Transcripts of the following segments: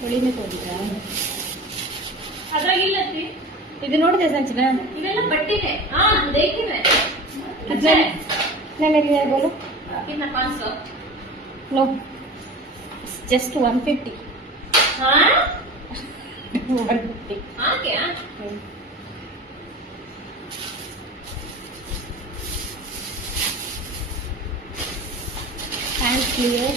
ಹೊಳಿನೇ ತಗೊಂಡಿದ್ರಾ? ಅದ್ರಾಗಿಲ್ಲ ಇದು ನೋಡಿದೆ ಸಂಚನ? ಇವೆಲ್ಲ ಬಟ್ಟಿನೇ. ದೇಖಿನೆ ನನಗೆ ಬೋಲು कितना 500 नो जस्ट 150 हाँ 150 हाँ क्या हैंड क्लियर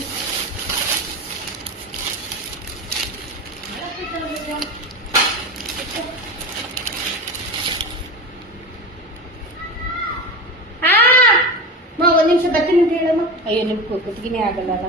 ಒಂದು ನಿಮಿಷ ಬರ್ತೀನಿ ಅಂತ ಹೇಳಮ್ಮ. ಅಯ್ಯೋ ನಿಮ್ ಕುತ್ತಿಗೆನೇ ಆಗಲ್ಲ ಅಲ್ಲ.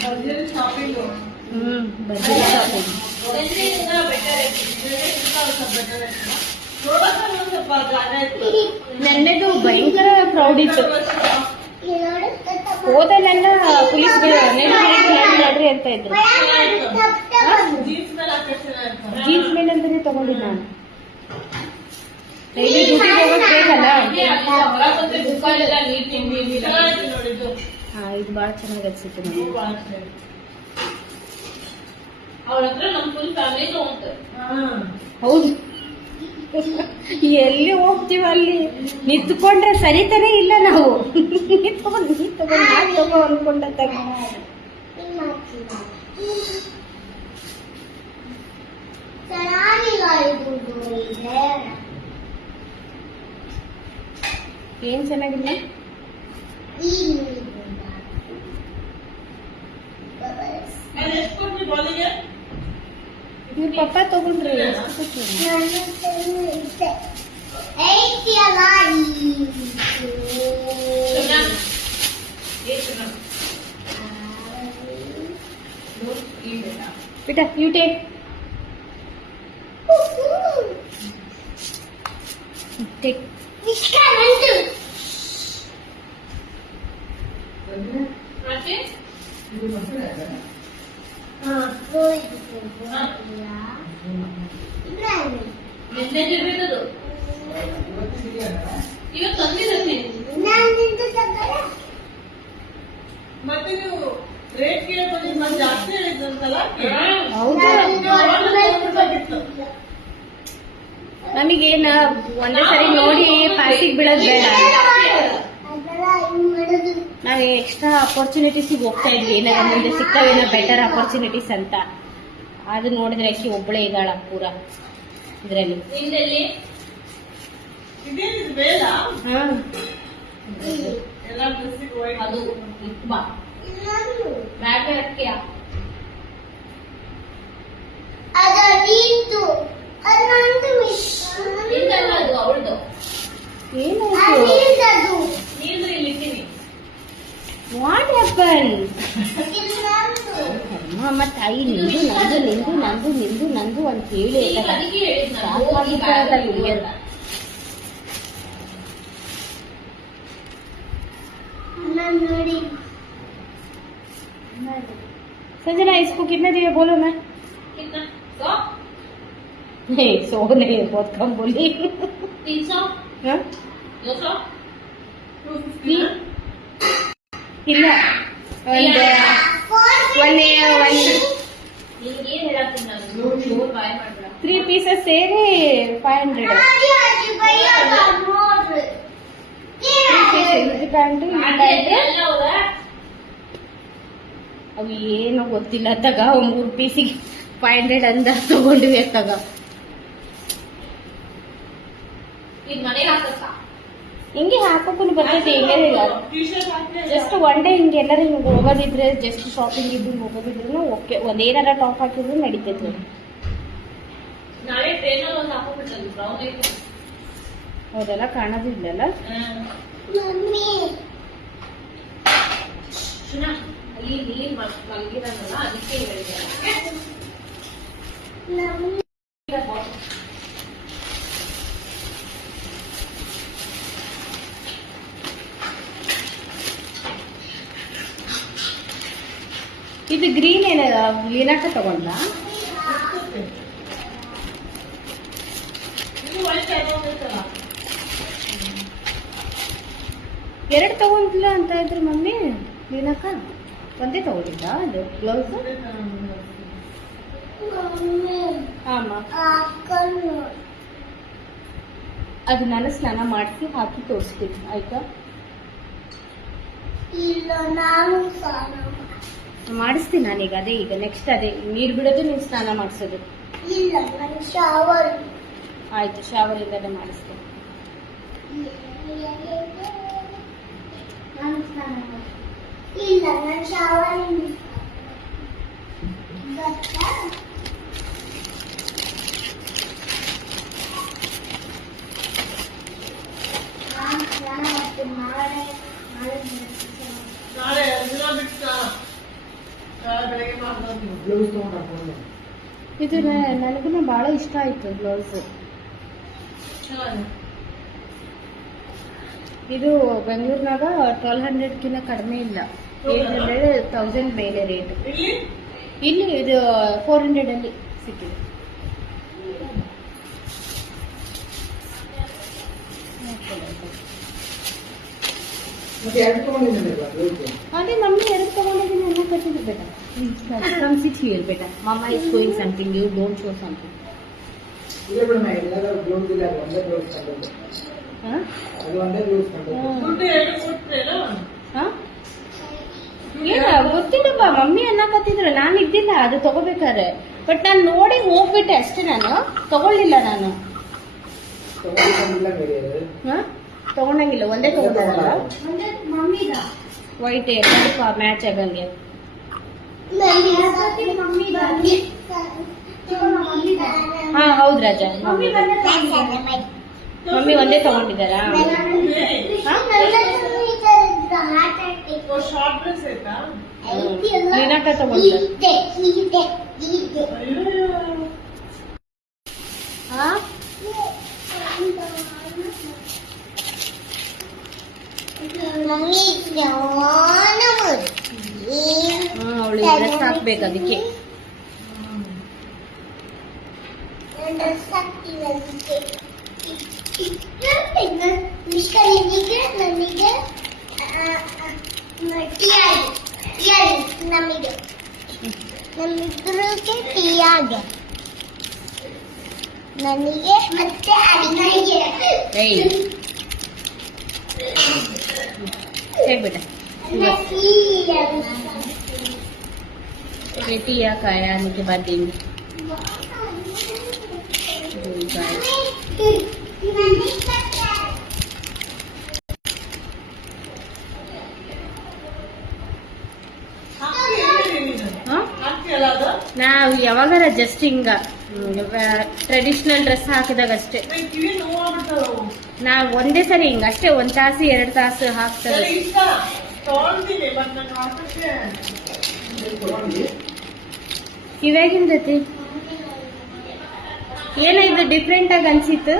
बजल शॉपिंग बजल शॉपिंग ನನ್ನದು ಭಯಂಕರ ಪ್ರೌಡ್ ಇತ್ತು. ಹೋದಲ್ಲೆಲ್ಲ ಪೊಲೀಸ್ಗಳು ನೋಡ್ರಿ ಅಂತ ಇದ್ರು. ಜೀನ್ಸ್ ಮೇಲೆ ಅಂತಾನೆ ತಗೊಂಡಿದ್ದು ನಾನು. ಡೈಲಿ ಡ್ಯೂಟಿಗೆ ಹೋಗೋದು ಬೇಕಲ್ಲ. ಇದು ಬಹಳ ಚೆನ್ನಾಗಿ ಅನ್ಸುತ್ತೆ ನನಗೆ. ಹೌದು, ಎಲ್ಲಿ ಹೋಗ್ತೀವ ಅಲ್ಲಿ ನಿಂತ್ಕೊಂಡ್ರೆ ಸರಿತಾನೆ ಇಲ್ಲ. ನಾವು ತಗೊಂಡು ನಾನ್ ತಗೋ ಅನ್ಕೊಂಡಾಗ ಏನ್ ಚೆನ್ನಾಗಿಲ್ಲ. ಇವ್ರ ಪಪ್ಪ ತಗೊಂಡ್ರಿ बेटा यू टेक टेक ಮತ್ತೆ ನೀವು ರೇಟ್ ಕೇಳ್ಬೋದು ಜಾಸ್ತಿ ಹೇಳಿದ್ರಂತಲ್ಲ. ನಮಗೇನ ಒಂದೇ ಸರಿ ನೋಡಿ ಪಾಸಿಗೆ ಬಿಡೋದು ಬೇಡ. ನಾವು ಎಕ್ಸ್ಟ್ರಾ ಅಪರ್ಚುನಿಟೀಸಿಗೆ ಹೋಗ್ತಾ ಇದ್ವಿ, ಏನಾರ ಮುಂದೆ ಸಿಕ್ಕವೇನೋ ಬೆಟರ್ ಅಪರ್ಚುನಿಟೀಸ್ ಅಂತ. ಅದು ನೋಡಿದ್ರೆ ಅಕ್ಕಿ ಒಬ್ಬಳೇ ಇದ್ದಾಳ ಪೂರ ಇದರಲ್ಲಿ. ಅದು ಅವಳದು ಏನಾಯ್ತು? What happen? ಮತ್ತೆ ಐ ನಿಂದು ನಂದು ನಿಂದು ನಂದು ನಿಂದು ನಂದು ಅಂತ ಹೇಳಿ संजना इसको कितने दिए बोलो? मैं कितना 100 नहीं 100 नहीं, बहुत कम बोली. 300 हाँ 200 ಇಲ್ಲ ಒಂದು ತ್ರೀ ಪೀಸಸ್ ಸೇರಿ 500. ಅವು ಏನೋ ಗೊತ್ತಿಲ್ಲ ತಗ. 3 ಪೀಸಿಗೆ 500 ಅಂದ ತಗೊಂಡ್ವಿ ತಗ. ಹಿಂಗೆ ಹಾಕೋಕ್ಕೂ ಬರ್ತೈತೆ. ಜಸ್ಟ್ ಒನ್ ಡೇ ಹಿಂಗೆ ಎಲ್ಲರೂ ಹಿಂಗೆ ಹೋಗೋದಿದ್ರೆ, ಜಸ್ಟ್ ಶಾಪಿಂಗ್ ಇದ್ದು ಹೋಗೋದಿದ್ರು ಓಕೆ, ಒಂದೇನಾರ ಟಾಪ್ ಹಾಕಿದ್ರು ನಡೀತೈತೆ. ಹೌದಲ್ಲ, ಕಾಣೋದಿಲ್ಲಲ್ಲ. ಅಲ್ಲಿ ನೀರ್ ಮಲಗಿರಲ್ಲ, ಅದಕ್ಕೆ ಹೇಳಿದೆ. ಇದು ಗ್ರೀನ್ ಏನ ಲೀನಾಕ ತಗೊಂಡ್ಲಾ? ಇದು ವೈಟ್ ಆಗೋಗೈತಲ್ಲ. ಎರಡು ತಗೊಂಡ್ಲ ಅಂತ ಇದ್ರು ಮಮ್ಮಿ ಲೀನಾಕ. ಒಂದೇ ತಗೊಂಡಿದ್ದ ಅದು ಬ್ಲೌಸ್? ಆಮ ಅದು ನಾನು ಸ್ನಾನ ಮಾಡಿಸಿ ಹಾಕಿ ತೋರಿಸ್ತೀನಿ ಆಯ್ತಾ? ಇಲ್ಲ ನಾನು ಮಾಡಿಸ್ತೀನಿ ನಾನೀಗ. ಅದೇ ಈಗ ನೆಕ್ಸ್ಟ್ ಅದೇ ನೀರು ಬಿಡೋದು ನೀವು ಸ್ನಾನ ಮಾಡಿಸೋದು. ಇಲ್ಲ ನಾನು ಶವರ್ ಆಯ್ತು, ಶಾವರ್ ಇಂದನೇ ಮಾಡಿಸ್ತೀನಿ. ನಾನು ಸ್ನಾನ ಮಾಡ್ತೀನಿ. ಇಲ್ಲ ನಾನು ಶವರ್ ನಾಳೆ ದಿನ ಬಿಟ್ಟು ನಾಳೆ ಬೆಳಗ್ಗೆ ಮಾಡ್ಬೋದು. ಇದು ನನಗೂ ಬಹಳ ಇಷ್ಟ ಆಯ್ತು ಬ್ಲೌಸ್. ಇದು ಬೆಂಗಳೂರಿನಾಗ 1200 ಕಡಿಮೆ ಇಲ್ಲ, 800 1000 ಮೇಲೆ ರೇಟ್. ಇಲ್ಲಿ ಇಲ್ಲಿ ಇದು 400 ಅಲ್ಲಿ ಸಿಕ್ಕಿದೆ. ಅದೇ ಮಮ್ಮಿ ಎರಡು ತಗೊಂಡಿದ್ದೀನಿ ಅನ್ನ ಕಟ್ಟಿದ್ರು ಬೇಟ. Come sit here Beti. Mama is showing something. You don't show something. Huh? ದುಡ್ಡು ಎರಡು ಕೊಟ್ರೇನೋ? ಹ? ಏನ ಗೊತ್ತಿಲ್ಲಪ್ಪ, ಮಮ್ಮಿ ಅನ್ನಕತ್ತಿದ್ರು, ನಾನು ಇದ್ದಿಲ್ಲ ಅದು ತಗೋಬೇಕಾರೆ. ಬಟ್ ನಾನು ನೋಡಿ ಹೋಗ್ಬಿಟ್ಟೆ ಅಷ್ಟೇ, ನಾನು ತಗೊಳ್ಳಿಲ್ಲ. ನಾನು ತಗೊಂಡಂಗಿಲ್ಲ, ಒಂದೇ ತಗೊಂಡಲ್ಲ. ಮಮ್ಮಿದ ವೈಟ್ ಎಲ್ಲದಕ್ಕೂ ಮ್ಯಾಚ್ ಆಗಂಗೆ. ಹಾ ಹೌದು ರಾಜ, ಮಮ್ಮಿ ಒಂದೇ ತಗೊಂಡಿದ್ದಾರಾ? ಶಾರ್ಟ್ ಡ್ರೆಸ್ ಆಯ್ತಾ? ಲೀನಾಕ ತಗೊಂಡ. ಹಾ ಅವಳು ಡ್ರೆಸ್ ಹಾಕ್ಬೇಕು ಅದಕ್ಕೆ. ನಮ್ಮಿಬ್ಬರಿಗೆ ಟೀಯಾಗೆ ನನಗೆ ಮತ್ತೆ ಅಡಿಗೆ ಹೇಳ್ಬಿಟ್ಟ बेटी या खाया आने के बाद देंगे. ನಾವು ಯಾವಾಗಾರ ಜಸ್ಟ್ ಹಿಂಗ ಟ್ರೆಡಿಷನಲ್ ಡ್ರೆಸ್ ಹಾಕಿದಾಗ ಅಷ್ಟೇ. ನಾವು ಒಂದೇ ಸರಿ ಹಿಂಗ ಅಷ್ಟೇ, 1 ತಾಸು 2 ತಾಸು ಹಾಕ್ತಾರೆ. ಇವಾಗಿಂದತಿ ಏನೋ ಇದು ಡಿಫ್ರೆಂಟ್ ಆಗಿ ಅನ್ಸಿತ್ತು.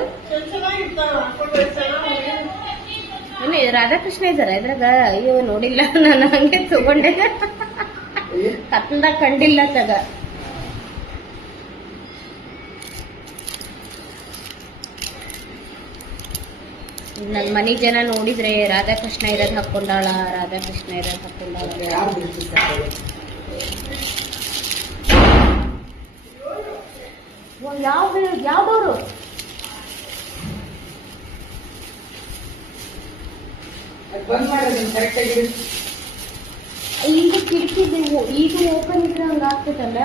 ರಾಧಾಕೃಷ್ಣ ಇದಾರ ಇದ್ರಾಗ? ಅಯ್ಯೋ ನೋಡಿಲ್ಲ ನಾನು, ಹಂಗೆ ತಗೊಂಡೆ, ಕತ್ಲದಾಗ ಕಂಡಿಲ್ಲ ತಗ. ನನ್ ಮನಿ ಜನ ನೋಡಿದ್ರೆ ರಾಧಾಕೃಷ್ಣ ಇರೋದ್ ಹಾಕೊಂಡಾಳ, ರಾಧಾಕೃಷ್ಣ ಇರೋದ್ ಹಾಕೊಂಡಾಳ. ಯಾವ್ದವ್ರು? ಈಗ ಕಿಟಕಿದು ಈಗ ಓಪನ್ ಇದ್ರೆ ಹಂಗ ಆಗ್ತದಲ್ಲ.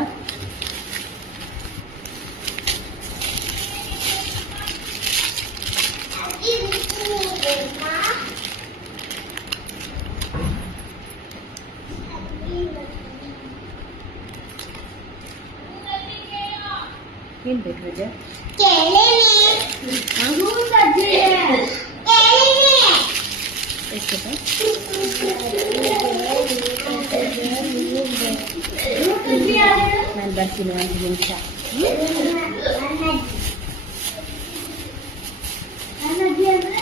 ಏನ್ ಬೇಕು ರಜಾ? ಎಷ್ಟು ನಾನು ಬರ್ತೀನಿ 1 ನಿಮಿಷ. ನನ್ನಜ್ಜಿ ಅಂದ್ರೆ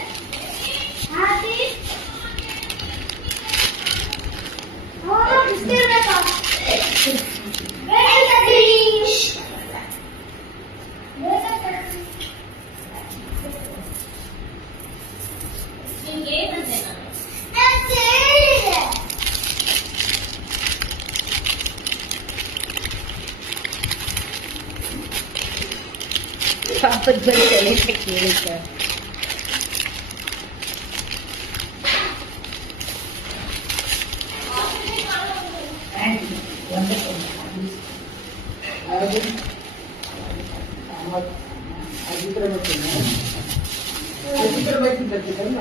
ಹಾಕಿ ಬಿಸ್ತಿರ್ಬೇಕಾ ಪಾಪದ ಬರೀ ಕೇಳಿದ್ದೆ ಅಜಿತ್ರ ಬರ್ತಿದ್ದಲ್ಲ